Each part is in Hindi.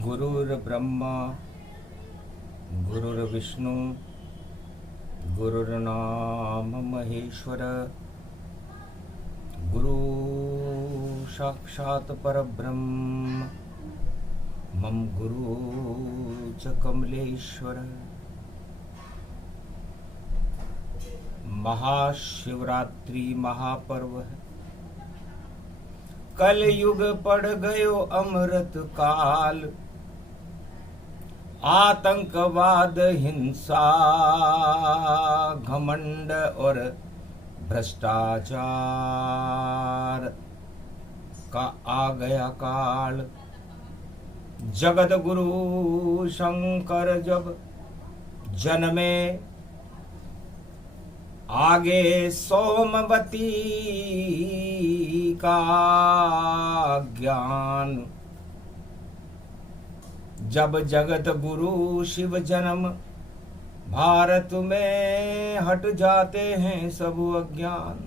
गुरुर्ब्रह्मा गुरुर्विष्णु गुरुर्नाम महेश्वर गुरु साक्षात् परब्रह्म मम गुरु च कमलेश्वर। महाशिवरात्रि महापर्व है। कल युग पड़ गयो अमृत काल। आतंकवाद हिंसा घमंड और भ्रष्टाचार का आ गया काल। जगत गुरु शंकर जब जन्मे आगे सोमवती का ज्ञान। जब जगत गुरु शिव जन्म भारत में हट जाते हैं सब अज्ञान।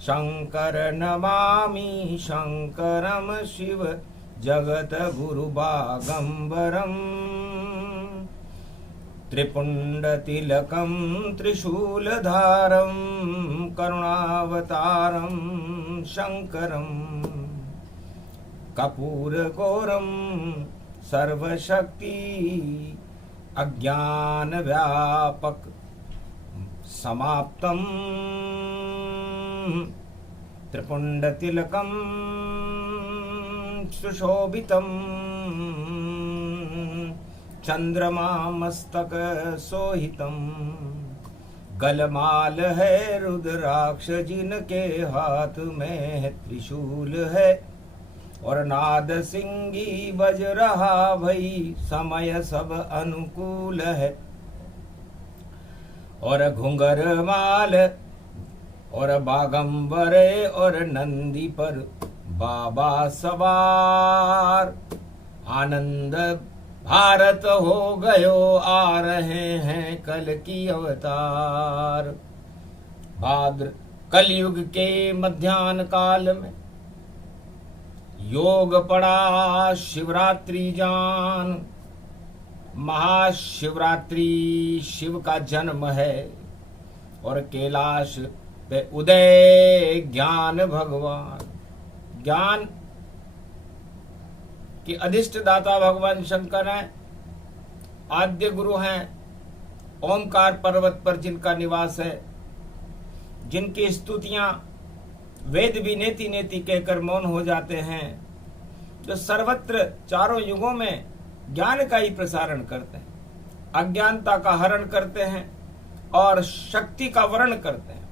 शंकर नमामि शंकरम शिव जगत गुरु बागंबरम। त्रिपुंडतिलकं त्रिशूलधारं करुणावतारं शंकरं। कर्पूरगौरं सर्वशक्ति अज्ञान व्यापक समाप्तं। त्रिपुंडतिलकं सुशोभितं चंद्रमा मस्तक सोहितम। गलमाल है रुद्राक्ष जिनके हाथ में त्रिशूल है। और नाद सिंगी बज रहा भई समय सब अनुकूल है। और घुंगर माल और बागंबरे और नंदी पर बाबा सवार। आनंद भारत हो गयो आ रहे हैं कल की अवतार। भाद्र कलयुग के मध्याह्न काल में योग पड़ा शिवरात्रि जान। महाशिवरात्रि शिव का जन्म है। और कैलाश पे उदय ज्ञान भगवान। ज्ञान कि अधिष्ठ दाता भगवान शंकर हैं। आद्य गुरु हैं। ओमकार पर्वत पर जिनका निवास है। जिनकी स्तुतियां वेद भी नेति नेति कहकर मौन हो जाते हैं। जो सर्वत्र चारों युगों में ज्ञान का ही प्रसारण करते हैं। अज्ञानता का हरण करते हैं और शक्ति का वर्ण करते हैं।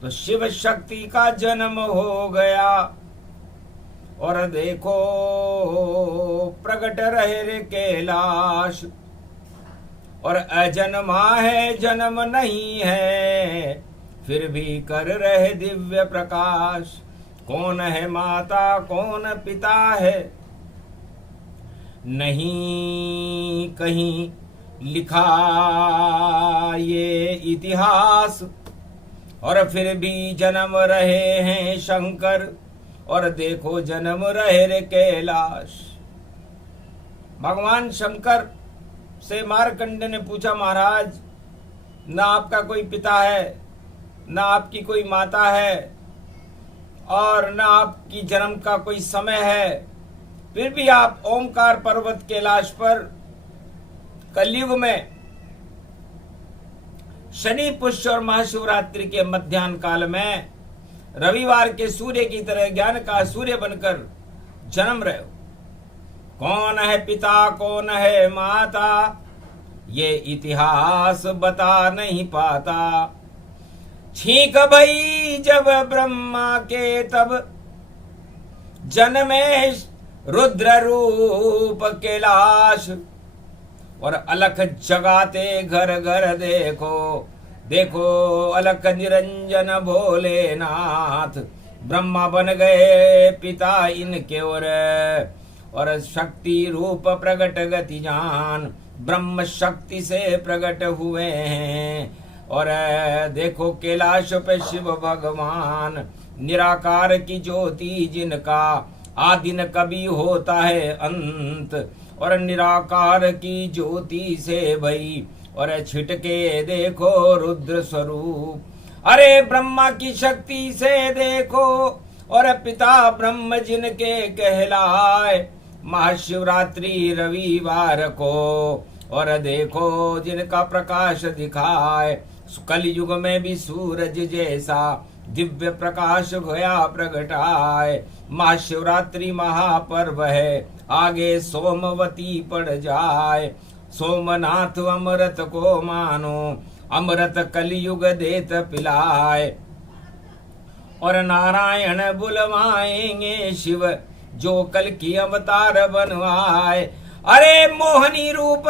तो शिव शक्ति का जन्म हो गया। और देखो प्रगट रहे रे कैलाश। और अजन्मा है जन्म नहीं है फिर भी कर रहे दिव्य प्रकाश। कौन है माता कौन पिता है नहीं कहीं लिखा ये इतिहास। और फिर भी जन्म रहे हैं शंकर। और देखो जन्म रहे रे कैलाश। भगवान शंकर से मार्कंडेय ने पूछा, महाराज ना आपका कोई पिता है ना आपकी कोई माता है और ना आपकी जन्म का कोई समय है, फिर भी आप ओमकार पर्वत कैलाश पर कलयुग में शनि पुष्य और महाशिवरात्रि के मध्याह्न काल में रविवार के सूर्य की तरह ज्ञान का सूर्य बनकर जन्म रहे हो। कौन है पिता कौन है माता ये इतिहास बता नहीं पाता। छींक भई जब ब्रह्मा के तब जन्मे रुद्र रूप कैलाश। और अलख जगाते घर घर देखो देखो अलख निरंजन भोलेनाथ। ब्रह्मा बन गए पिता इनके। और शक्ति रूप प्रगट गति जान ब्रह्म शक्ति से प्रगट हुए हैं। और देखो कैलाश पे शिव भगवान निराकार की ज्योति जिनका आदि न कभी होता है अंत, और निराकार की ज्योति से भई और छिटके देखो रुद्र स्वरूप। अरे ब्रह्मा की शक्ति से देखो और पिता ब्रह्म जिनके कहलाए, महाशिवरात्रि रविवार को और देखो जिनका प्रकाश दिखाए। कलयुग में भी सूरज जैसा दिव्य प्रकाश गया प्रगटाए। महाशिवरात्रि महापर्व है, आगे सोमवती पड़ जाए। सोमनाथ अमृत को मानो, अमृत कलयुग देत पिलाए। और नारायण बुलवाएंगे शिव, जो कल की अवतार बनवाए। अरे मोहनी रूप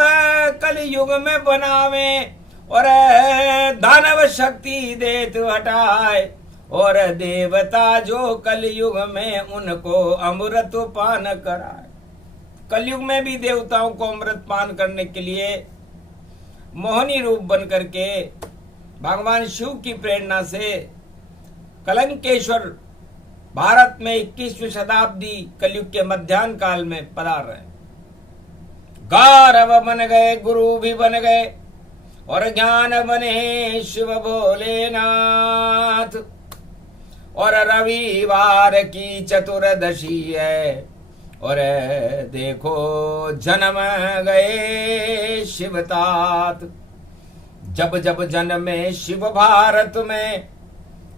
कलयुग में बनावे, और दानव शक्ति देत हटाए। और देवता जो कलयुग में उनको अमृत पान कराए। कलयुग में भी देवताओं को अमृत पान करने के लिए मोहनी रूप बन करके भगवान शिव की प्रेरणा से कलंकेश्वर भारत में 21वीं शताब्दी कलयुग के मध्यान्ह काल में पधार रहे। गौरव बन गए, गुरु भी बन गए, और ज्ञान बने शिव भोलेनाथ। और रविवार की चतुर्दशी है, और देखो जन्म गए शिवतात। जब जब जन्मे शिव भारत में,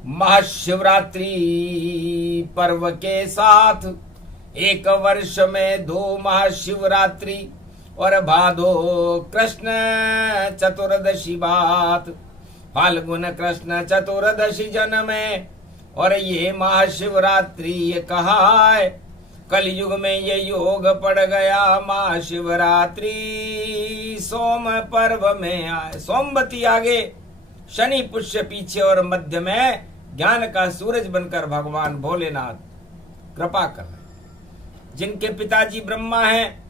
महाशिवरात्रि पर्व के साथ। एक वर्ष में 2 महाशिवरात्रि, और भादो कृष्ण चतुर्दशी बात। फाल्गुन कृष्ण चतुर्दशी जन्मे, और ये महाशिवरात्रि ये कहा है। कलयुग में ये योग पड़ गया, महाशिवरात्रि सोम पर्व में आए। सोमवती आगे, शनि पुष्य पीछे, और मध्य में ज्ञान का सूरज बनकर भगवान भोलेनाथ कृपा कर रहे। जिनके पिताजी ब्रह्मा हैं,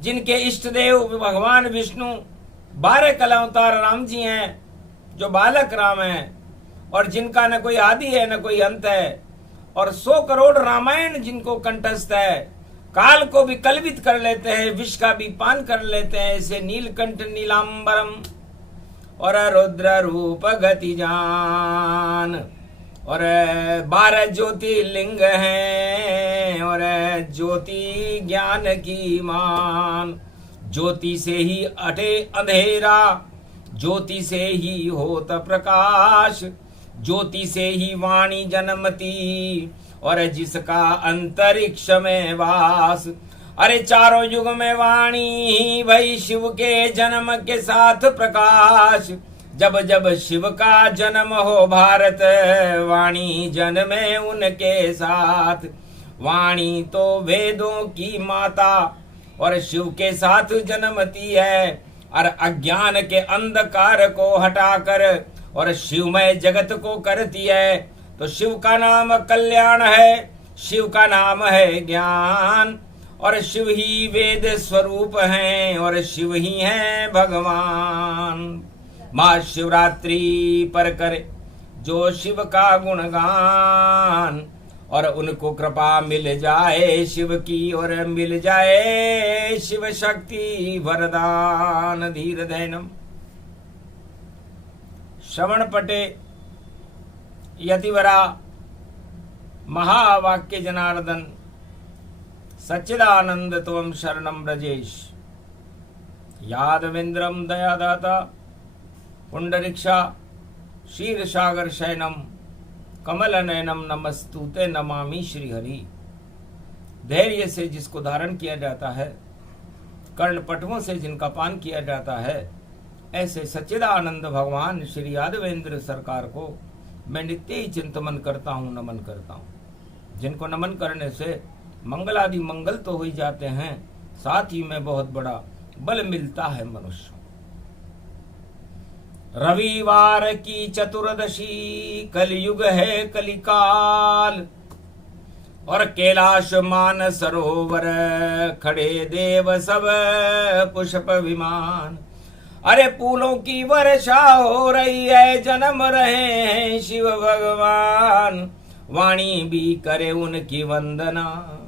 जिनके इष्ट देव भगवान विष्णु, 12 कलावतार राम जी हैं, जो बालक राम हैं, और जिनका न कोई आदि है न कोई अंत है, और 100 करोड़ रामायण जिनको कंठस्थ है। काल को भी कलवित कर लेते हैं, विष का भी पान कर लेते हैं, ऐसे नीलकंठ नीलांबरम, और रुद्र रूप गति जान। और 12 ज्योतिर्लिंग हैं, और ज्योति ज्ञान की मान। ज्योति से ही अटे अंधेरा, ज्योति से ही होत प्रकाश। ज्योति से ही वाणी जन्मती, और जिसका अंतरिक्ष में वास। अरे चारों युग में वाणी भई शिव के जन्म के साथ प्रकाश। जब जब शिव का जन्म हो भारत, वाणी जन्मे उनके साथ। वाणी तो वेदों की माता, और शिव के साथ जन्मती है। और अज्ञान के अंधकार को हटाकर और शिवमय जगत को करती है। तो शिव का नाम कल्याण है, शिव का नाम है ज्ञान, और शिव ही वेद स्वरूप हैं, और शिव ही हैं भगवान। महाशिवरात्रि पर करे जो शिव का गुणगान, और उनको कृपा मिल जाए शिव की, और मिल जाए शिव शक्ति वरदान। धीर धैनम श्रवण पटे यतिवरा महावाक्य जनार्दन सच्चिदानंद त्वं शरणं ब्रजेश। यादवेन्द्रं दयादाता पुंडरीक्षा क्षीरसागर शयनम कमल नयनम नमस्तुते नमामि श्री हरि। धैर्य से जिसको धारण किया जाता है, कर्णपटुओं से जिनका पान किया जाता है, ऐसे सच्चिदानंद भगवान श्री यादवेंद्र सरकार को मैं नित्य ही चिंतन करता हूँ, नमन करता हूँ। जिनको नमन करने से मंगलादि मंगल तो हो ही जाते हैं, साथ ही में बहुत बड़ा बल मिलता है मनुष्य। रविवार की चतुर्दशी, कलयुग है कलिकाल, और कैलाश मान सरोवर खड़े देव सब पुष्प विमान। अरे फूलों की वर्षा हो रही है, जन्म रहे हैं शिव भगवान। वाणी भी करे उनकी वंदना।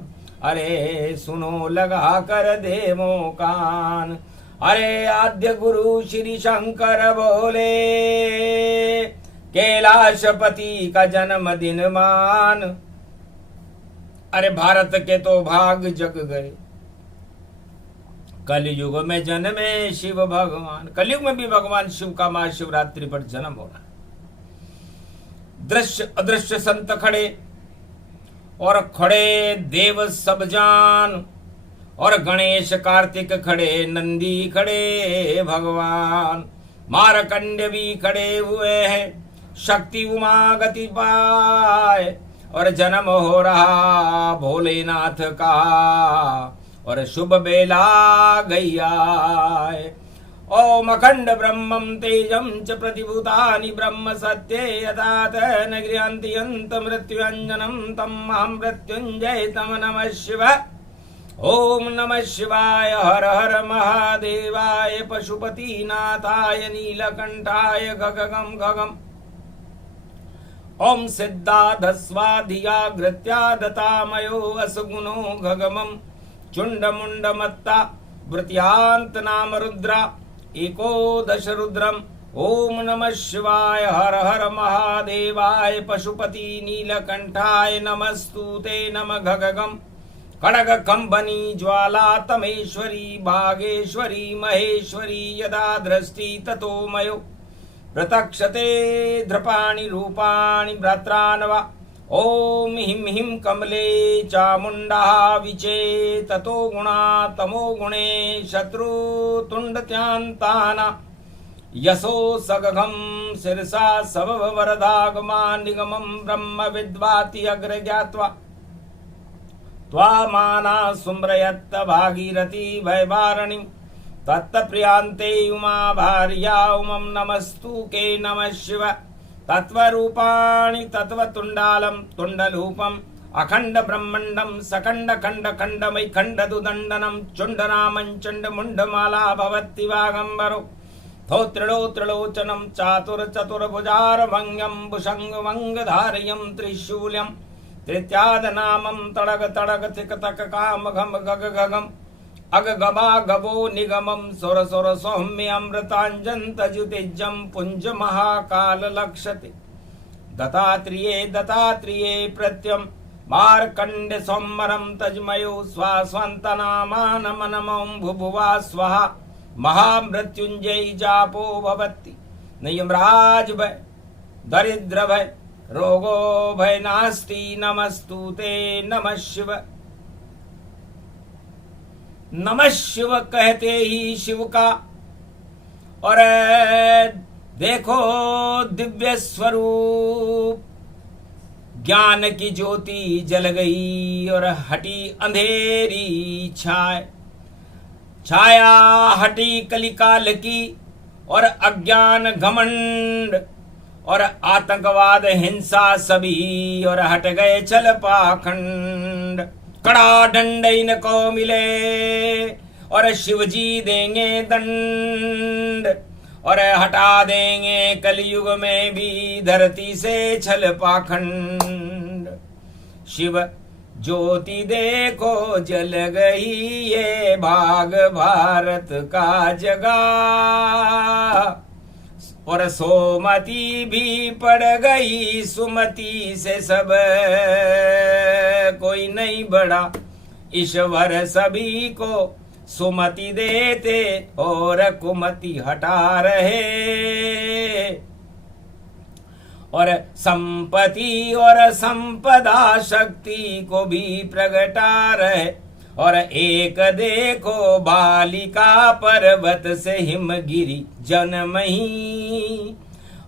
अरे सुनो लगा कर देवों कान, अरे आद्य गुरु श्री शंकर बोले, कैलाशपति का जन्मदिन मान। अरे भारत के तो भाग जग गए, कलयुग में जन्मे शिव भगवान। कलयुग में भी भगवान शिव का महाशिवरात्रि पर जन्म हो रहा है। दृश्य अदृश्य संत खड़े और खड़े देव सब जान, और गणेश कार्तिक खड़े, नंदी खड़े भगवान, मारकंड भी खड़े हुए हैं, शक्ति उमा गति पाए, और जन्म हो रहा भोलेनाथ का, और शुभ बेला गैया। ओम अखंड ब्रह्मं तेजं च प्रतिभूतानि ब्रह्म सत्ये यथात न गृह्णन्ति यन्त मृत्युञ्जनं तम् अहं मृत्युञ्जय तम नमः शिवाय। ओम नमः शिवाय। हर हर महादेवाय पशुपतिनाथाय नीलकंठाय गगगम गगम। ओम सिद्धाधस्वाधिया घृत्यादतामयो असगुणो गगमं चुंडमुंडमत्ता वृत्यांत नाम रुद्रा एकोदश रुद्रम। ओम नमः शिवाय। हर हर महादेवाय पशुपति नीलकंठाय नमस्तुते नमः गगगम। खड़ग कंबनी ज्वाला तमेश्वरी भागेश्वरी महेश्वरी यदा दृष्टि ततो मयो प्रतक्षते धृपाणि रूपाणि भ्रात्रान्वा। ओम हिम हिम कमले चामुंडा विचे ततो गुणा तमो गुणे शत्रु तुंडत्यांताना यशो सगघम शिरसा सबव वरदागमा निगमं ब्रह्म विद्वाति अग्र ज्ञात्वा त्वामाना सुम्रयत्त भागीरथी भयवारणि तत्प्रियांते उमा भार्या उमं नमस्तु के नमः शिव। तत्वरूपाणि तत्वतुण्डालं तुण्डलूपम् अखंड ब्रह्मण्डं सकंड खंड खंडमय खंडदुदण्डनं चुण्डनामं चण्डमुण्डमाला भवति वागम्बरो त्रिलोचनं चातुर चतुर्भुजारभङ्गं भुषङ्गमङ्गधारयं त्रिशूल्यं तृतीयादनामं तड़ग तड़ग तिक तक काम घम गग गगम अगगमा गवो निगमं सुर सुर सौम्य अमृतांजन तजुतिजं पुंज महाकाल लक्षते। दत्तात्रेये दत्तात्रेये प्रत्यम मार्कंड सोमरम तजमयो स्वास्वन्तनामानमनमं भुभुवा स्वाहा महामृत्युंजय जापो भवति। न यमराज भय दरिद्र भय रोगो भय नास्ति नमस्तुते नमः शिव। नमः शिव कहते ही शिव का और देखो दिव्य स्वरूप ज्ञान की ज्योति जल गई और हटी अंधेरी छाया हटी कलिकाल की और अज्ञान घमंड और आतंकवाद हिंसा सभी और हट गए छल पाखंड। कड़ा दंड इनको मिले और शिवजी देंगे दंड और हटा देंगे कलयुग में भी धरती से छल पाखंड। शिव ज्योति देखो जल गई ये भाग भारत का जगा और सोमती भी पड़ गई सुमति से सब कोई नहीं बड़ा ईश्वर सभी को सुमति देते और कुमति हटा रहे और संपत्ति और संपदा शक्ति को भी प्रगटा रहे और एक देखो बालिका पर्वत से हिमगिरी जनमही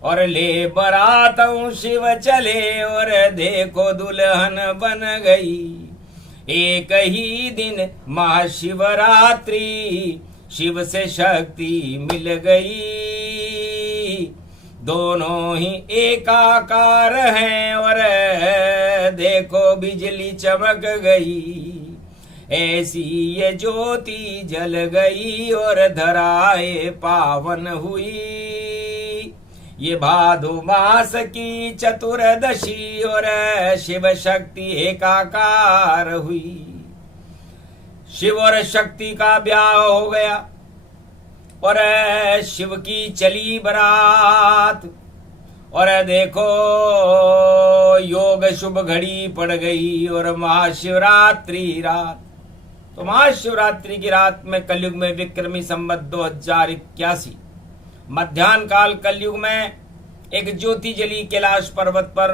और ले बरातों शिव चले और देखो दुल्हन बन गई। एक ही दिन महाशिवरात्रि शिव से शक्ति मिल गई। दोनों ही एकाकार हैं और देखो बिजली चमक गई। ऐसी ये ज्योति जल गई और धराए पावन हुई। ये भादो मास की चतुर्दशी और शिव शक्ति एकाकार हुई। शिव और शक्ति का ब्याह हो गया और शिव की चली बारात और देखो योग शुभ घड़ी पड़ गई और महाशिवरात्रि रात। तो महाशिवरात्रि की रात में कलयुग में विक्रमी संवत 2081 मध्याह्न काल कलयुग में एक ज्योति जली कैलाश पर्वत पर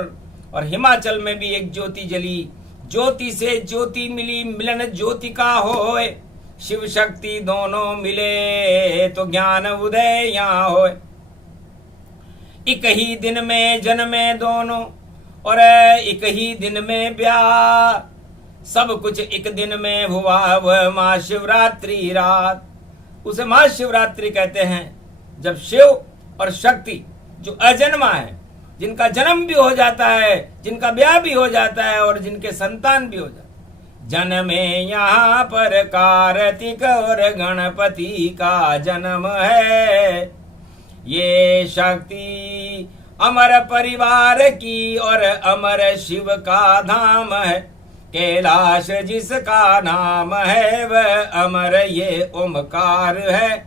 और हिमाचल में भी एक ज्योति जली। ज्योति से ज्योति मिली, मिलन ज्योति का होए। शिव शक्ति दोनों मिले तो ज्ञान उदय यहाँ होए। एक ही दिन में जन्मे दोनों और एक ही दिन में ब्याह। सब कुछ एक दिन में हुआ वह महाशिवरात्रि रात। उसे महाशिवरात्रि कहते हैं जब शिव और शक्ति जो अजन्मा है, जिनका जन्म भी हो जाता है, जिनका ब्याह भी हो जाता है और जिनके संतान भी हो जाते हैं। जन्मे यहाँ पर कार्तिक और गणपति का जन्म है। ये शक्ति अमर परिवार की और अमर शिव का धाम है। कैलाश जिसका नाम है वह अमर ये ओमकार है।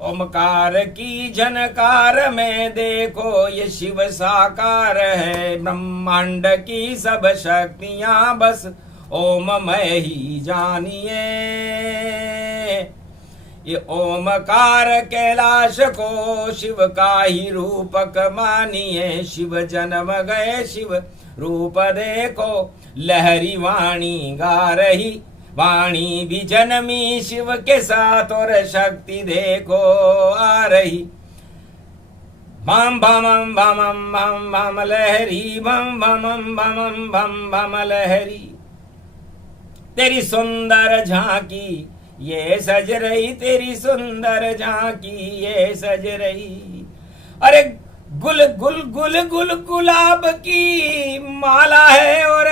ओमकार की झनकार में देखो ये शिव साकार है। ब्रह्मांड की सब शक्तियां बस ओममय ही जानिए। ये ओमकार कैलाश को शिव का ही रूपक मानिए। शिव जन्म गए शिव रूप देखो, लहरी वाणी गा रही, वाणी भी जन्मी शिव के साथ और शक्ति देखो आ रही। बम बम बम बम बम लहरी, बम बम बम बम बम लहरी। तेरी सुंदर झांकी ये सज रही, तेरी सुंदर झांकी ये सज रही। अरे गुल गुल गुल गुल गुलाब की माला है और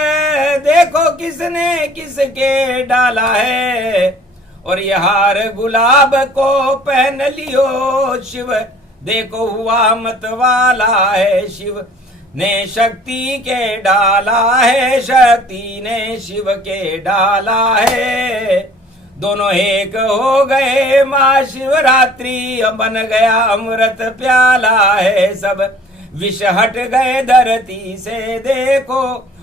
देखो किसने किसके डाला है। और ये हार गुलाब को पहन लियो शिव देखो हुआ मत वाला है। शिव ने शक्ति के डाला है, शक्ति ने शिव के डाला है। दोनों एक हो गए महाशिवरात्रि, बन गया अमृत प्याला है। सब विष हट गए धरती से देखो,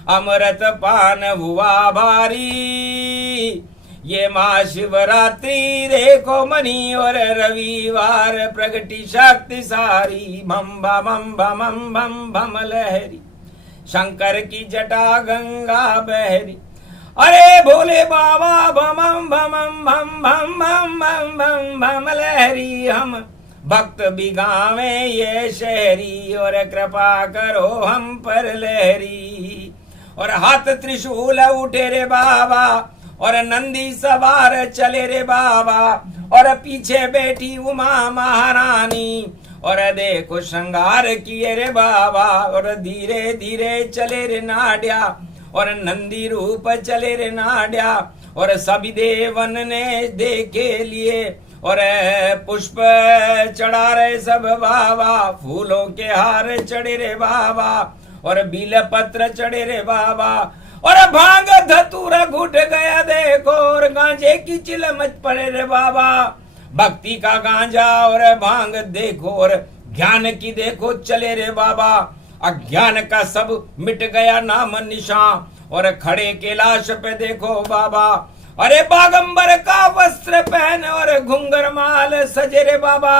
अमृत पान हुआ भारी। ये महाशिवरात्रि देखो मनी और रविवार प्रगति शक्ति सारी। भम भम भम भम भम लहरी, शंकर की जटा गंगा बहरी। अरे भोले बाबा भम भम भम भम भम भम भम भम लहरी। हम भक्त भी गावे ये शहरी और कृपा करो हम पर लहरी। और हाथ त्रिशूल उठे रे बाबा और नंदी सवार चले रे बाबा। और पीछे बैठी उमा महारानी और देखो श्रृंगार किए रे बाबा। और धीरे धीरे चले रे नाड्या और नंदी रूप चले रे नाड्या। और सभी देवन ने देखे लिए और पुष्प चढ़ा रहे सब बाबा। फूलों के हार चढ़े रे बाबा और बील पत्र चढ़े रे बाबा। और भांग धतूरा घुट गया देखो और गांजे की चिलमच पड़े रे बाबा। भक्ति का गांजा और भांग देखो और ज्ञान की देखो चले रे बाबा। अज्ञान का सब मिट गया नाम निशान और खड़े कैलाश पे देखो बाबा। अरे बागंबर का वस्त्र पहन और घुंगर माल सजे रे बाबा।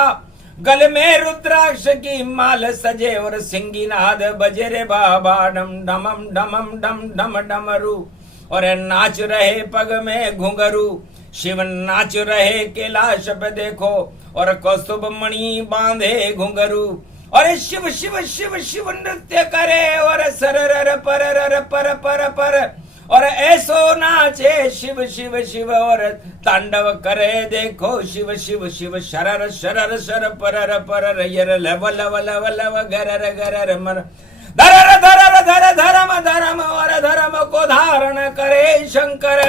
गल में रुद्राक्ष की माल सजे और सिंगीनाद बजे रे बाबा। डम डमम डमम डम डम डमरू और नाच रहे पग में घुंघरू। शिव नाच रहे कैलाश पे देखो और कौस्तुभ मणि बांधे घुंघरू। और शिव शिव शिव शिव नृत्य करे और सरर पर पर पर पर और ऐसो नाचे शिव शिव शिव और तांडव करे देखो शिव शिव शिव शरर शरर शर परर परर यर लव लव लव लव गरर गरर मर धरर धरर धर धर्म धर्म और धर्म को धारण करे शंकर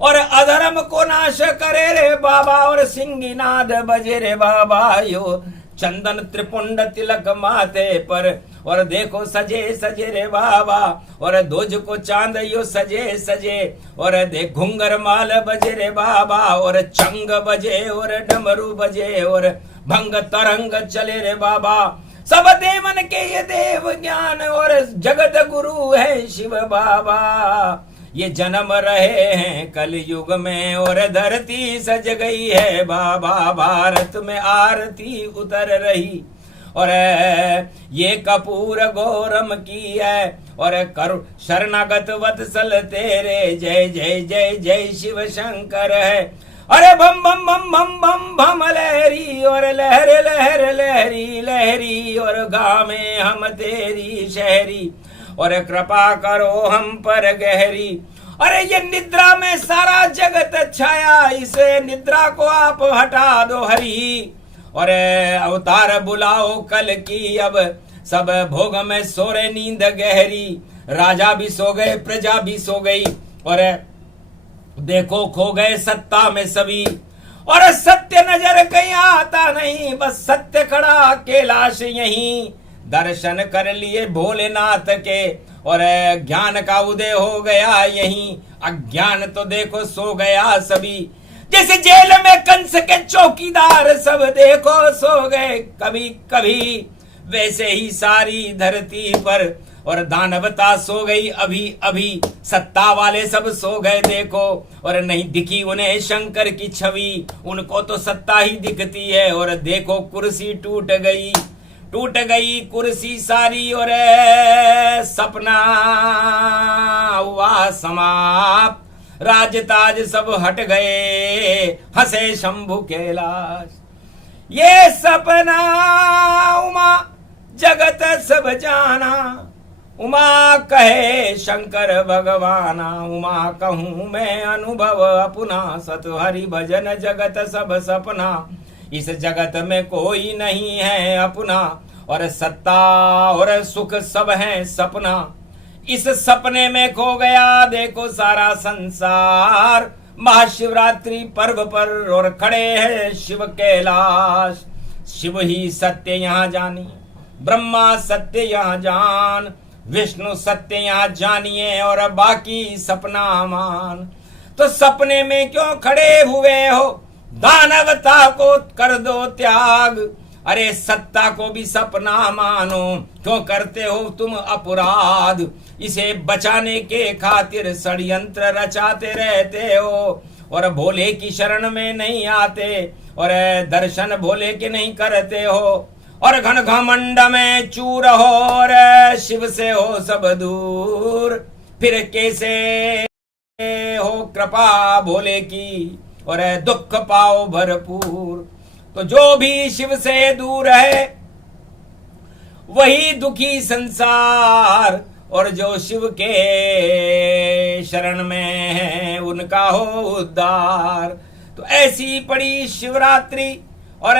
और अधर्म को नाश करे रे बाबा। और सिंगीनाद बजे रे बाबा। यो चंदन त्रिपुंड तिलक माथे पर, और देखो सजे सजे रे बाबा, और दोज को चांद यो सजे सजे, और देख घुंगर माल बजे रे बाबा, और चंग बजे और डमरू बजे और भंग तरंग चले रे बाबा। सब देवन के ये देव ज्ञान और जगत गुरु है शिव बाबा। ये जन्म रहे हैं कल युग में और धरती सज गई है बाबा, भारत में आरती उतर रही और ये कपूर गौरम की है, और कर शरणागत वत्सल तेरे जय जय जय जय शिव शंकर है। अरे बम बम बम बम बम बम लहरी और लहर लहर लहरी लहरी, और गावे हम तेरी शहरी, और कृपा करो हम पर गहरी। अरे ये निद्रा में सारा जगत छाया, इसे निद्रा को आप हटा दो हरि, और अवतार बुलाओ कल की अब, सब भोग में सोरे नींद गहरी। राजा भी सो गए प्रजा भी सो गई, और देखो खो गए सत्ता में सभी, और सत्य नजर कहीं आता नहीं, बस सत्य खड़ा कैलाश यहीं। दर्शन कर लिए भोलेनाथ के और ज्ञान का उदय हो गया यहीं, अज्ञान तो देखो सो गया सभी। जैसे जेल में कंस के चौकीदार सब देखो सो गए कभी कभी, वैसे ही सारी धरती पर और दानवता सो गई अभी अभी। सत्ता वाले सब सो गए देखो, और नहीं दिखी उन्हें शंकर की छवि, उनको तो सत्ता ही दिखती है। और देखो कुर्सी टूट गई कुर्सी सारी, और सपना हुआ समाप्त, राजताज सब हट गए, हंसे शंभु कैलाश। ये सपना उमा जगत सब जाना, उमा कहे शंकर भगवाना, उमा कहूं मैं अनुभव अपना, सत हरि भजन जगत सब सपना। इस जगत में कोई नहीं है अपना, और सत्ता और सुख सब है सपना। इस सपने में खो गया देखो सारा संसार, महाशिवरात्रि पर्व पर और खड़े हैं शिव कैलाश। शिव ही सत्य यहाँ जानी, ब्रह्मा सत्य यहाँ जान, विष्णु सत्य यहाँ जानिए, और बाकी सपना मान। तो सपने में क्यों खड़े हुए हो, दानवता को कर दो त्याग, अरे सत्ता को भी सपना मानो, क्यों करते हो तुम अपराध। इसे बचाने के खातिर षड्यंत्र रचाते रहते हो, और भोले की शरण में नहीं आते, और दर्शन भोले के नहीं करते हो, और घन घमंड में चूर हो, और शिव से हो सब दूर। फिर कैसे हो कृपा भोले की, और दुख पाओ भरपूर। तो जो भी शिव से दूर है वही दुखी संसार, और जो शिव के शरण में है उनका हो उद्धार। तो ऐसी पड़ी शिवरात्रि और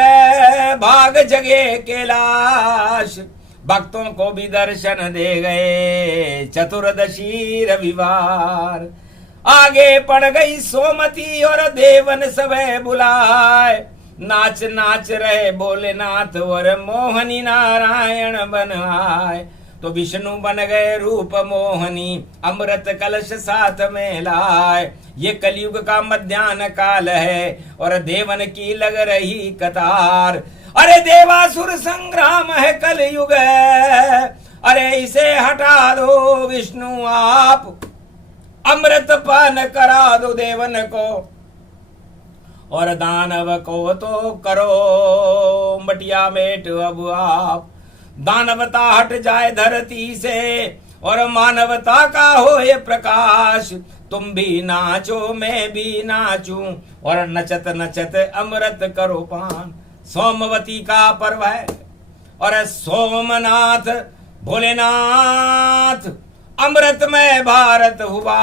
भाग जगे कैलाश, भक्तों को भी दर्शन दे गए चतुर्दशी रविवार। आगे पड़ गई सोमती और देवन सब बुलाए, नाच नाच रहे भोलेनाथ और मोहनी नारायण बन आए। तो विष्णु बन गए रूप मोहनी, अमृत कलश साथ में लाए। ये कलयुग का मध्याह्न काल है और देवन की लग रही कतार। अरे देवासुर संग्राम है कलयुग है, अरे इसे हटा दो विष्णु आप, अमृत पान करा दो देवन को, और दानव को तो करो मटिया मेट अब आप। दानवता हट जाए धरती से और मानवता का हो ये प्रकाश। तुम भी नाचो मैं भी नाचूं और नचत नचत अमृत करो पान। सोमवती का पर्व है और सोमनाथ भोलेनाथ, अमृतमय भारत हुआ,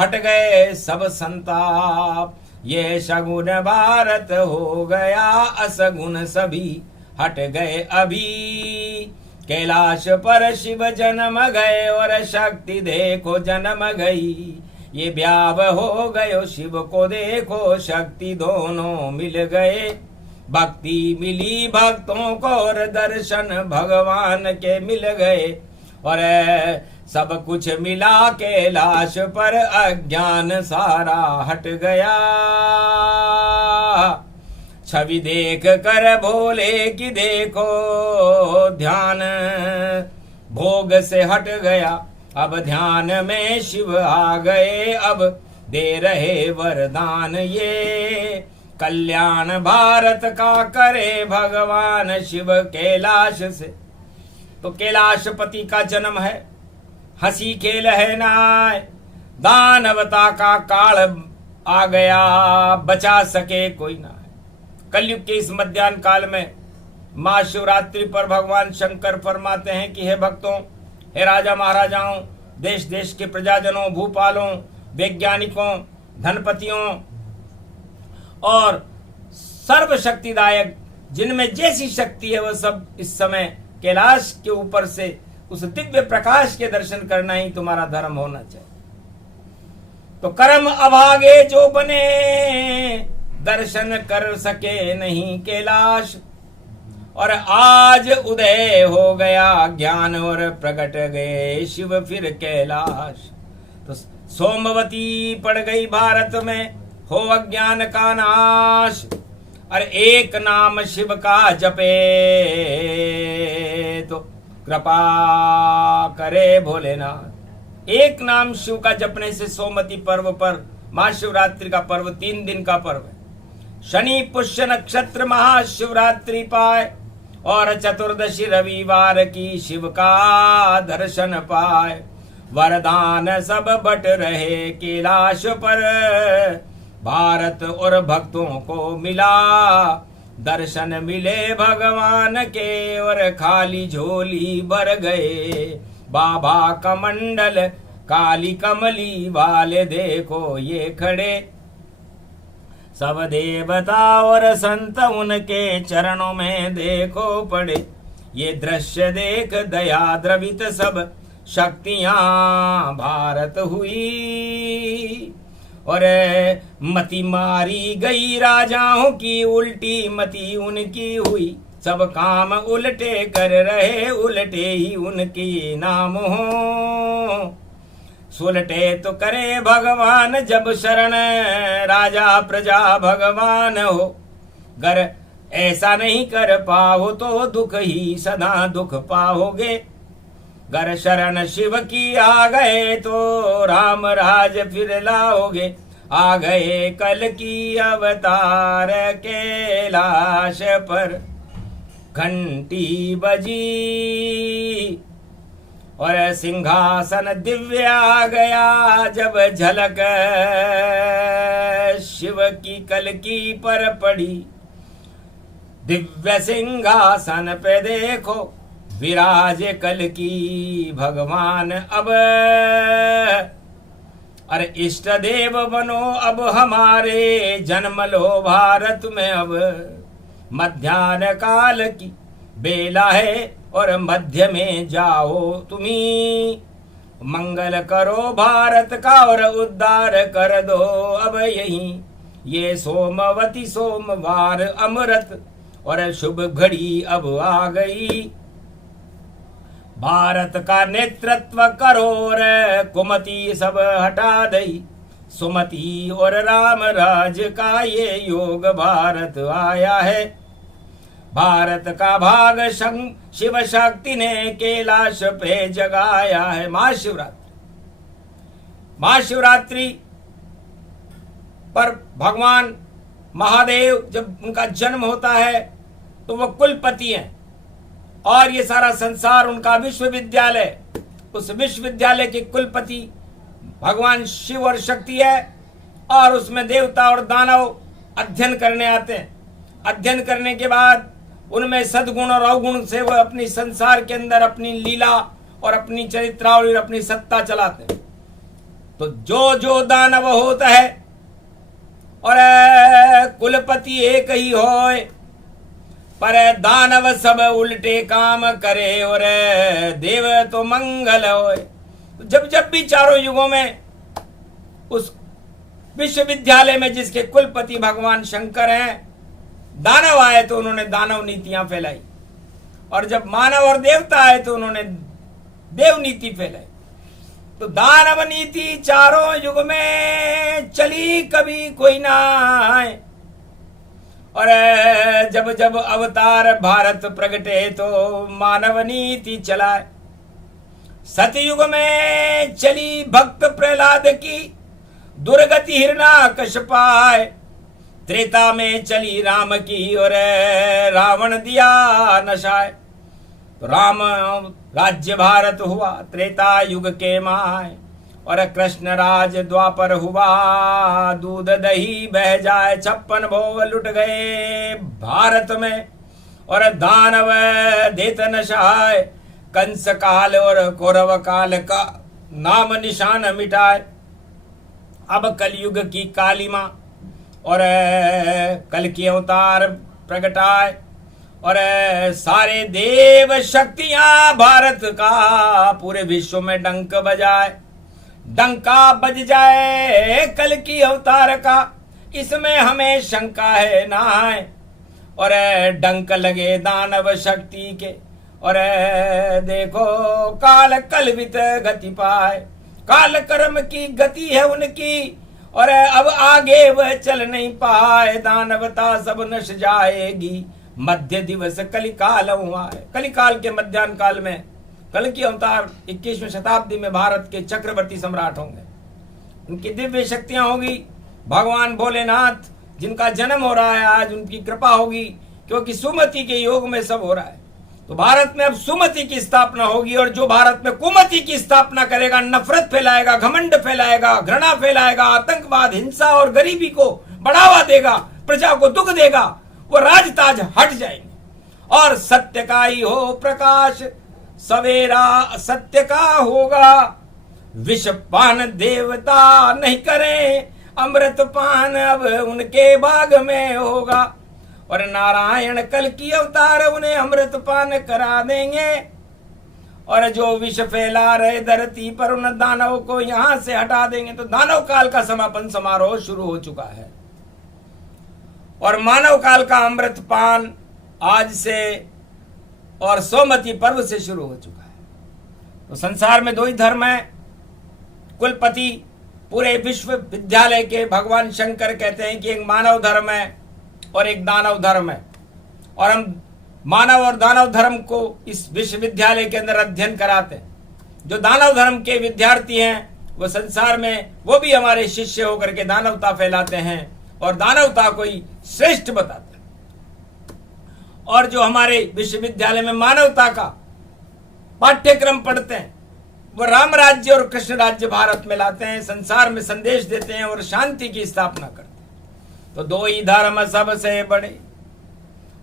हट गए सब संताप। ये शगुन भारत हो गया, असगुन सभी हट गए अभी। कैलाश पर शिव जन्म गए और शक्ति देखो जन्म गई। ये ब्याह हो गयो शिव को देखो, शक्ति दोनों मिल गए। भक्ति मिली भक्तों को और दर्शन भगवान के मिल गए। और सब कुछ मिला कैलाश पर, अज्ञान सारा हट गया। छवि देख कर भोले की देखो ध्यान, भोग से हट गया। अब ध्यान में शिव आ गए, अब दे रहे वरदान ये। कल्याण भारत का करे भगवान शिव कैलाश से। तो कैलाशपति का जन्म है, हंसी खेल है नाय। दानवता का काल आ गया, बचा सके कोई ना। कलयुग के इस मध्याह्न काल में महाशिवरात्रि पर भगवान शंकर फरमाते हैं कि हे भक्तों, हे राजा महाराजाओं, देश देश के प्रजाजनों, भूपालों, वैज्ञानिकों, धनपतियों और सर्वशक्तिदायक जिनमें जैसी शक्ति है वह सब इस समय कैलाश के ऊपर से उस दिव्य प्रकाश के दर्शन करना ही तुम्हारा धर्म होना चाहिए। तो कर्म अभागे जो बने, दर्शन कर सके नहीं कैलाश। और आज उदय हो गया ज्ञान और प्रकट गए शिव फिर कैलाश। तो सोमवती पड़ गई भारत में, हो अज्ञान का नाश। और एक नाम शिव का जपे, तो कृपा करे भोलेनाथ। एक नाम शिव का जपने से सोमवती पर्व पर, महाशिवरात्रि का पर्व 3 दिन का पर्व है। शनि पुष्य नक्षत्र महाशिवरात्रि पाए, और चतुर्दशी रविवार की शिव का दर्शन पाए। वरदान सब बट रहे कैलाश पर, भारत और भक्तों को मिला दर्शन मिले भगवान के। और खाली झोली भर गए बाबा कमंडल, काली कमली वाले देखो ये खड़े। सब देवता और संत उनके चरणों में देखो पड़े। ये दृश्य देख दया द्रवित सब शक्तियां भारत हुई। और मति मारी गई राजाओं की, उल्टी मति उनकी हुई। सब काम उल्टे कर रहे, उल्टे ही उनकी नाम हो। सुलटे तो करे भगवान जब शरण, राजा प्रजा भगवान हो। गर ऐसा नहीं कर पाओ तो दुख ही सदा दुख पाओगे। गर शरण शिव की आ गए तो राम राज फिर लाओगे। आ गए कल की अवतार कैलाश पर, घंटी बजी और सिंहासन दिव्य आ गया। जब झलक शिव की कल की पर पड़ी, दिव्य सिंहासन पे देखो विराज कल की भगवान अब। अरे इष्ट देव बनो अब हमारे, जन्म लो भारत में अब। मध्याह्न काल की बेला है और मध्य में जाओ तुम्ही। मंगल करो भारत का और उद्धार कर दो अब यही। ये सोमवती सोमवार अमृत और शुभ घड़ी अब आ गई। भारत का नेतृत्व करो और कुमति सब हटा दई। सुमति और राम राज का ये योग भारत आया है। भारत का भाग शिव शक्ति ने कैलाश पे जगाया है। महाशिवरात्रि पर भगवान महादेव जब उनका जन्म होता है तो वह कुलपति हैं और ये सारा संसार उनका विश्वविद्यालय। उस विश्वविद्यालय के कुलपति भगवान शिव और शक्ति है और उसमें देवता और दानव अध्ययन करने आते हैं। अध्ययन करने के बाद उनमें सद्गुण और अवगुण से वह अपनी संसार के अंदर अपनी लीला और अपनी चरित्रावली और अपनी सत्ता चलाते हैं। तो जो जो दानव होता है और कुलपति एक ही होए, पर दानव सब उल्टे काम करे और देव तो मंगल होए। जब जब भी चारों युगों में उस विश्वविद्यालय में जिसके कुलपति भगवान शंकर हैं, दानव आए तो उन्होंने दानव नीतियां फैलाई, और जब मानव और देवता आए तो उन्होंने देव नीति फैलाई। तो दानव नीति चारों युग में चली, कभी कोई ना आए। और जब जब अवतार भारत प्रगटे तो मानव नीति चलाए। सतयुग में चली भक्त प्रहलाद की, दुर्गति हिरण्यकश्यपाय। त्रेता में चली राम की, और रावण दिया नशाय। तो राम राज्य भारत हुआ त्रेता युग के माय, और कृष्ण राज द्वापर हुआ, दूध दही बह जाए। 56 भोग लुट गए भारत में, और दानव देत नशाय। कंस काल और कौरव काल का नाम निशान मिटाए। अब कलयुग की कालिमा, और कल की अवतार प्रगटाए। और सारे देव शक्तियां भारत का पूरे विश्व में डंक बजाए। डंका बज जाए कल की अवतार का, इसमें हमें शंका है ना है। और डंक लगे दानव शक्ति के, और देखो काल कलवित गति पाए। काल कर्म की गति है उनकी, और अब आगे वह चल नहीं पाए। दानवता सब नश जाएगी, मध्य दिवस कलिकाल हुआ है। कलिकाल के मध्यान्ह काल में कल की अवतार 21वीं शताब्दी में भारत के चक्रवर्ती सम्राट होंगे। उनकी दिव्य शक्तियां होगी। भगवान भोलेनाथ जिनका जन्म हो रहा है आज, उनकी कृपा होगी, क्योंकि सुमति के योग में सब हो रहा है। तो भारत में अब सुमति की स्थापना होगी, और जो भारत में कुमति की स्थापना करेगा, नफरत फैलाएगा, घमंड फैलाएगा, घृणा फैलाएगा, आतंकवाद, हिंसा और गरीबी को बढ़ावा देगा, प्रजा को दुख देगा, वो राजताज हट जाएंगे। और सत्य का ही हो प्रकाश, सवेरा सत्य का होगा। विष पान देवता नहीं करें, अमृत पान अब उनके बाग में होगा। और नारायण कल की अवतार उन्हें अमृत पान करा देंगे। और जो विष फैला रहे धरती पर, उन दानव को यहां से हटा देंगे। तो दानव काल का समापन समारोह शुरू हो चुका है, और मानव काल का अमृत पान आज से और सोमवती पर्व से शुरू हो चुका है। तो संसार में दो ही धर्म है। कुलपति पूरे विश्वविद्यालय के भगवान शंकर कहते हैं कि एक मानव धर्म है और एक दानव धर्म है, और हम मानव और दानव धर्म को इस विश्वविद्यालय के अंदर अध्ययन कराते हैं। जो दानव धर्म के विद्यार्थी हैं वो संसार में वो भी हमारे शिष्य होकर के दानवता फैलाते हैं और दानवता को ही श्रेष्ठ बताते हैं। और जो हमारे विश्वविद्यालय में मानवता का पाठ्यक्रम पढ़ते हैं वो राम राज्य और कृष्ण राज्य भारत में लाते हैं, संसार में संदेश देते हैं और शांति की स्थापना करते हैं। तो दो ही धर्म सबसे बड़े,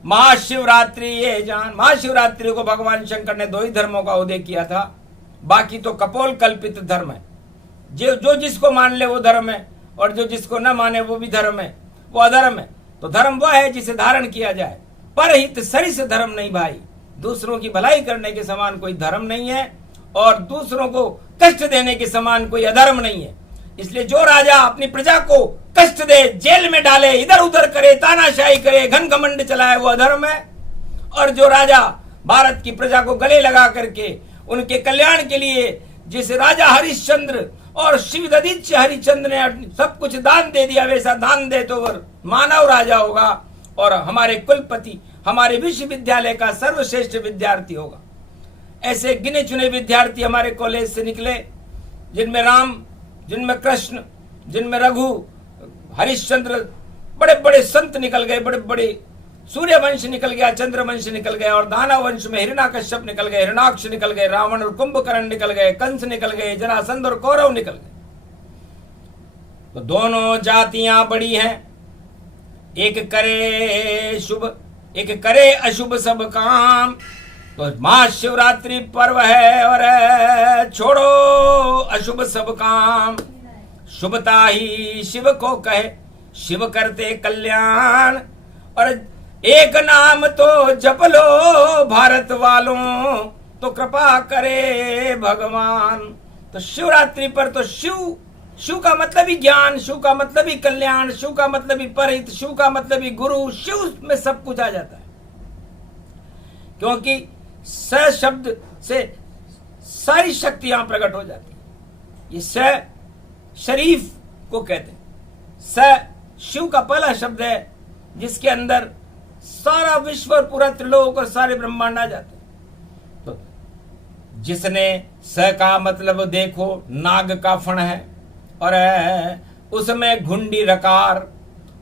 महाशिवरात्रि ये जान। महाशिवरात्रि को भगवान शंकर ने दो ही धर्मों का उदय किया था, बाकी तो कपोल कल्पित धर्म है। जो जिसको मान ले वो धर्म है, और जो जिसको न माने वो भी धर्म है, वो अधर्म है। तो धर्म वह है जिसे धारण किया जाए, परहित सरिस धर्म नहीं भाई। दूसरों की भलाई करने के समान कोई धर्म नहीं है, और दूसरों को कष्ट देने के समान कोई अधर्म नहीं है। इसलिए जो राजा अपनी प्रजा को कष्ट दे, जेल में डाले, इधर उधर करे, तानाशाही करे, घन घमंड चलाए, वो अधर्म है। और जो राजा भारत की प्रजा को गले लगा करके उनके कल्याण के लिए, जिसे राजा हरिश्चंद्र और शिवददिच्य हरिश्चंद्र ने सब कुछ दान दे दिया, वैसा दान दे तो वो मानव राजा होगा, और हमारे कुलपति हमारे विश्वविद्यालय का सर्वश्रेष्ठ विद्यार्थी होगा। ऐसे गिने चुने विद्यार्थी हमारे कॉलेज से निकले, जिनमें राम, जिनमें कृष्ण, जिनमें रघु, हरिश्चंद्र, बड़े बड़े संत निकल गए, बड़े बड़े सूर्य वंश निकल गया, चंद्र वंश निकल गया, और दानव वंश में हिरण्यकश्यप निकल गए, हिरणाक्ष निकल गए, रावण और कुंभकर्ण निकल गए, कंस निकल गए, जरासंध और कौरव निकल गए। तो दोनों जातियां बड़ी हैं, एक करे शुभ एक करे अशुभ सब काम। तो महाशिवरात्रि पर्व है, और छोड़ो अशुभ सब काम। शुभता ही शिव को कहे, शिव करते कल्याण। और एक नाम तो जप लो भारत वालों, तो कृपा करे भगवान। तो शिवरात्रि पर तो शिव शिव का मतलब ही ज्ञान, शिव का मतलब ही कल्याण, शिव का मतलब ही परित, शिव का मतलब ही गुरु, शिव में सब कुछ आ जाता है। क्योंकि स शब्द से सारी शक्ति यहां प्रकट हो जाती है। ये स शरीफ को कहते हैं। स शिव का पहला शब्द है जिसके अंदर सारा विश्व और पूरा त्रिलोक और सारे ब्रह्मांड आ जाते हैं। तो जिसने स का मतलब देखो नाग का फण है और उसमें घुंडी रकार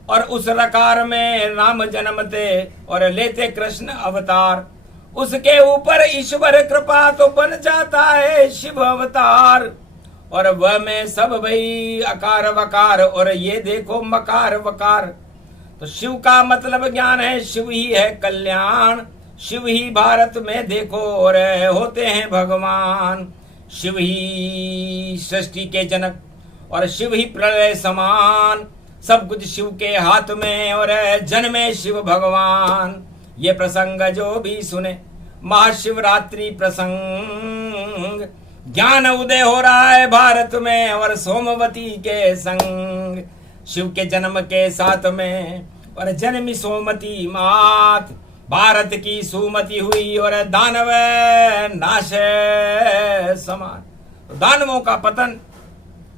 और उस रकार में राम जन्मते और लेते कृष्ण अवतार, उसके ऊपर ईश्वर कृपा तो बन जाता है शिव अवतार। और वह में सब भई अकार वकार और ये देखो मकार वकार। तो शिव का मतलब ज्ञान है, शिव ही है कल्याण, शिव ही भारत में देखो और होते हैं भगवान। शिव ही सृष्टि के जनक और शिव ही प्रलय समान, सब कुछ शिव के हाथ में और जन्मे शिव भगवान। ये प्रसंग जो भी सुने महाशिवरात्रि प्रसंग, ज्ञान उदय हो रहा है भारत में और सोमवती के संग। शिव के जन्म के साथ में और जन्मी सोमती मात, भारत की सुमति हुई और दानव नाश समान। तो दानवों का पतन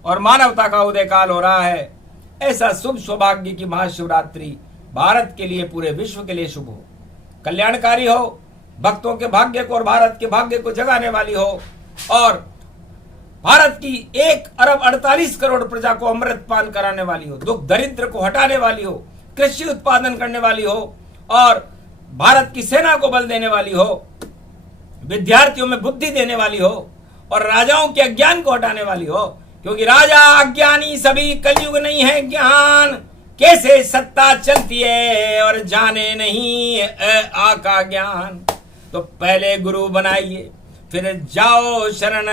और मानवता का उदय काल हो रहा है। ऐसा शुभ सौभाग्य की महाशिवरात्रि भारत के लिए, पूरे विश्व के लिए शुभ हो, कल्याणकारी हो, भक्तों के भाग्य को और भारत के भाग्य को जगाने वाली हो और भारत की 1 अरब 48 करोड़ प्रजा को अमृत पान कराने वाली हो, दुख दरिद्र को हटाने वाली हो, कृषि उत्पादन करने वाली हो और भारत की सेना को बल देने वाली हो, विद्यार्थियों में बुद्धि देने वाली हो और राजाओं के अज्ञान को हटाने वाली हो। क्योंकि राजा अज्ञानी सभी, कलयुग नहीं है ज्ञान, कैसे सत्ता चलती है और जाने नहीं आका ज्ञान। तो पहले गुरु बनाइए फिर जाओ शरण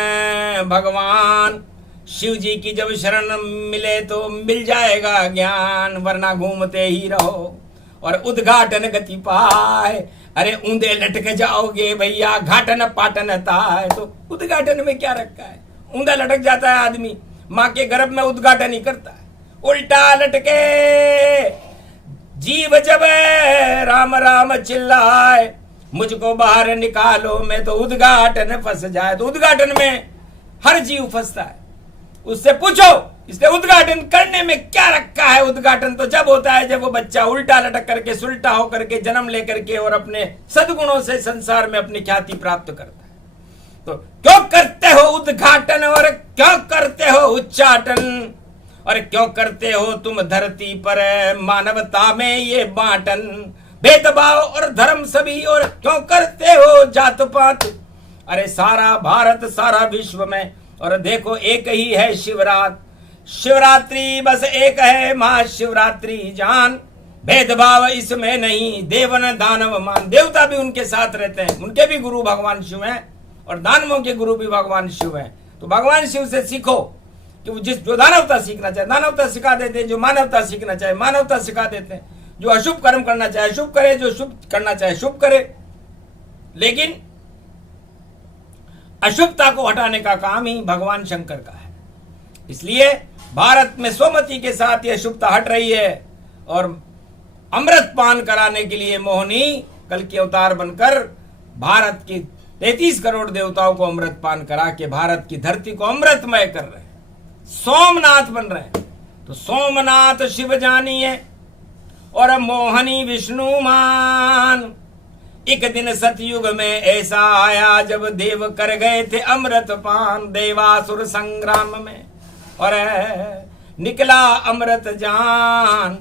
भगवान। शिव जी की जब शरण मिले तो मिल जाएगा ज्ञान, वरना घूमते ही रहो और उद्घाटन गति पाए। अरे ऊंधे लटक जाओगे भैया, घाटन पाटन ताए। तो उद्घाटन में क्या रखा है? ऊंधा लटक जाता है आदमी, माँ के गर्भ में उद्घाटन ही करता है। उल्टा लटके जीव जब राम राम चिल्लाए, मुझको बाहर निकालो मैं तो उद्घाटन फंस जाए। तो उद्घाटन में हर जीव फंसता है। उससे पूछो इसने उद्घाटन करने में क्या रखा है। उद्घाटन तो जब होता है जब वो बच्चा उल्टा लटक करके, सुलटा होकर के, जन्म लेकर के और अपने सद्गुणों से संसार में अपनी ख्याति प्राप्त करता है। तो क्यों करते हो उद्घाटन और क्यों करते हो उच्चाटन और क्यों करते हो तुम धरती पर मानवता में ये बांटन, भेदभाव और धर्म सभी, और क्यों करते हो जात पात। अरे सारा भारत सारा विश्व में और देखो एक ही है शिवरात, शिवरात्रि बस एक है महाशिवरात्रि जान। भेदभाव इसमें नहीं, देवन दानव मान। देवता भी उनके साथ रहते हैं, उनके भी गुरु भगवान शिव हैं और दानवों के गुरु भी भगवान शिव हैं। तो भगवान शिव से सीखो कि जो दानवता सीखना चाहे दानवता सिखा देते हैं, जो मानवता सीखना चाहे मानवता सिखा देते हैं, जो अशुभ कर्म करना चाहे शुभ करे, जो शुभ करना चाहे शुभ करे। लेकिन अशुभता को हटाने का काम ही भगवान शंकर का है। इसलिए भारत में सोमती के साथ यह शुभता हट रही है और अमृत पान कराने के लिए मोहिनी कल के अवतार बनकर भारत की 33 करोड़ देवताओं को अमृत पान करा के भारत की धरती को अमृतमय कर रहे हैं, सोमनाथ बन रहे हैं। तो सोमनाथ शिव जानिए और मोहनी विष्णु मान। एक दिन सतयुग में ऐसा आया जब देव कर गए थे अमृत पान देवासुर संग्राम में, और निकला अमृत जान।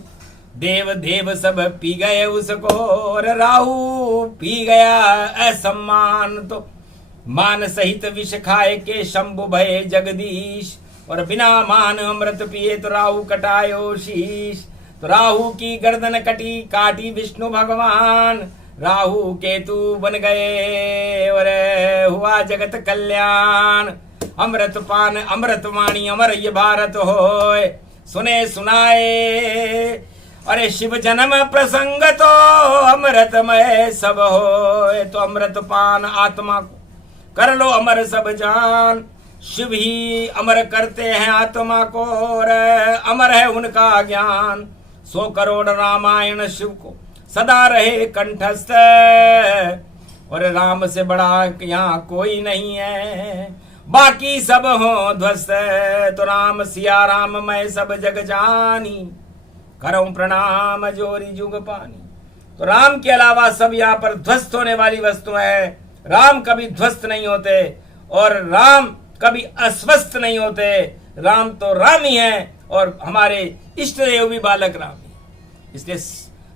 देव देव सब पी गए उसको और राहु पी गया असम्मान। तो मान सहित विष खाए के शंभु भये जगदीश, और बिना मान अमृत पिए तो राहु कटायो शीश। तो राहु की गर्दन कटी काटी विष्णु भगवान, राहु केतु बन गए और हुआ जगत कल्याण। अमृत पान अमृत वाणी अमर ये भारत होए, सुने सुनाए। अरे शिव जन्म प्रसंग तो अमृतमय सब होए। तो अमृत पान आत्मा को कर लो अमर सब जान। शिव ही अमर करते हैं आत्मा को, और अमर है उनका ज्ञान। 100 करोड़ रामायण शिव को सदा रहे कंठस्थ, और राम से बड़ा यहाँ कोई नहीं है, बाकी सब हो ध्वस्त। तो राम सिया राम मैं सब जग जानी, करऊं प्रणाम जोरी जुग पानी। तो राम के अलावा सब यहाँ पर ध्वस्त होने वाली वस्तु है। राम कभी ध्वस्त नहीं होते और राम कभी अस्वस्थ नहीं होते। राम तो राम ही है और हमारे इष्ट देव भी बालक राम ही। इसलिए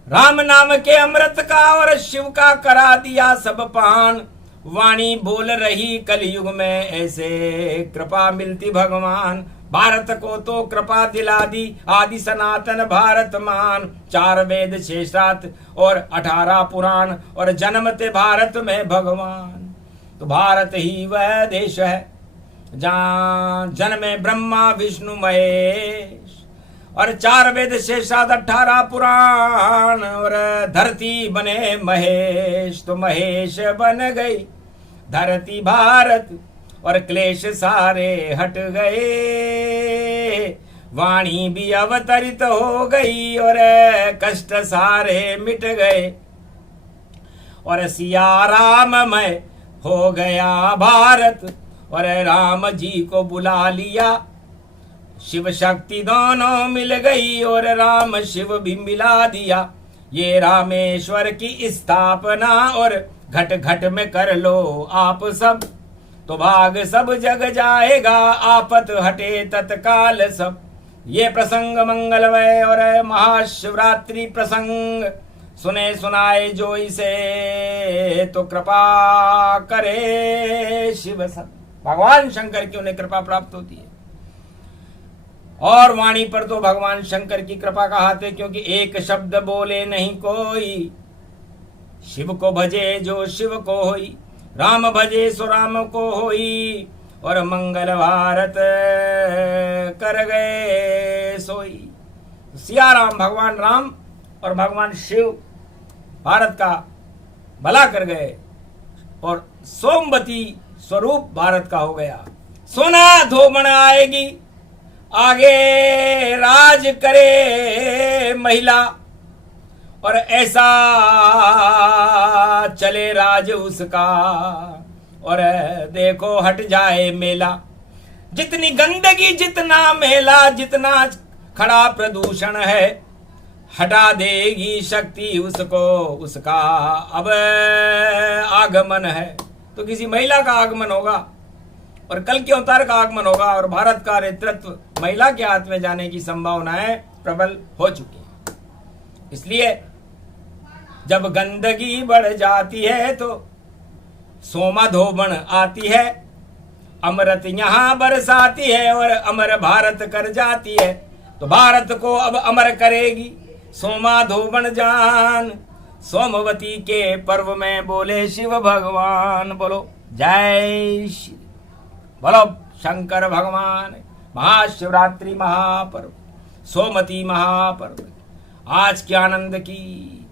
राम नाम के अमृत का और शिव का करा दिया सब पान। वाणी बोल रही कलयुग में ऐसे, कृपा मिलती भगवान। भारत को तो कृपा दिला दी आदि सनातन भारत मान। 4 वेद 6 शास्त्र और 18 पुराण, और जन्मते भारत में भगवान। तो भारत ही वह देश है जहाँ जन्मे ब्रह्मा विष्णु महेश, और 4 वेद 6 शास्त्र 18 पुराण, और धरती बने महेश। तो महेश बन गई धरती भारत, और क्लेश सारे हट गए। वाणी भी अवतरित हो गई और कष्ट सारे मिट गए, और सिया राममय हो गया भारत। और राम जी को बुला लिया, शिव शक्ति दोनों मिल गई, और राम शिव भी मिला दिया। ये रामेश्वर की स्थापना, और घट घट में कर लो आप सब, तो भाग सब जग जाएगा, आफत हटे तत्काल सब। ये प्रसंग मंगलमय और महाशिवरात्रि प्रसंग सुने सुनाए जो इसे, तो कृपा करे शिव सब। भगवान शंकर की उन्हें कृपा प्राप्त होती है, और वाणी पर तो भगवान शंकर की कृपा का हाथ है, क्योंकि एक शब्द बोले नहीं कोई। शिव को भजे जो शिव को होई, राम भजे सो राम को होई, और मंगल भारत कर गए सोई। सिया राम भगवान राम और भगवान शिव भारत का भला कर गए, और सोमवती स्वरूप भारत का हो गया। सोना धोबन आएगी, आगे राज करे महिला, और ऐसा चले राज उसका, और देखो हट जाए मेला। जितनी गंदगी जितना मेला, जितना खड़ा प्रदूषण है, हटा देगी शक्ति उसको, उसका अब आगमन है। तो किसी महिला का आगमन होगा, और कल के अवतार का आगमन होगा, और भारत का नेतृत्व महिला के हाथ में जाने की संभावनाएं प्रबल हो चुकी है। इसलिए जब गंदगी बढ़ जाती है तो सोमा धोबन आती है, अमृत यहाँ बरसाती है, और अमर भारत कर जाती है। तो भारत को अब अमर करेगी सोमा धोबन जान। सोमवती के पर्व में बोले शिव भगवान, बोलो जय श्री, बोलो शंकर भगवान। महाशिवरात्रि महापर्व, सोमवती महापर्व, आज के आनंद की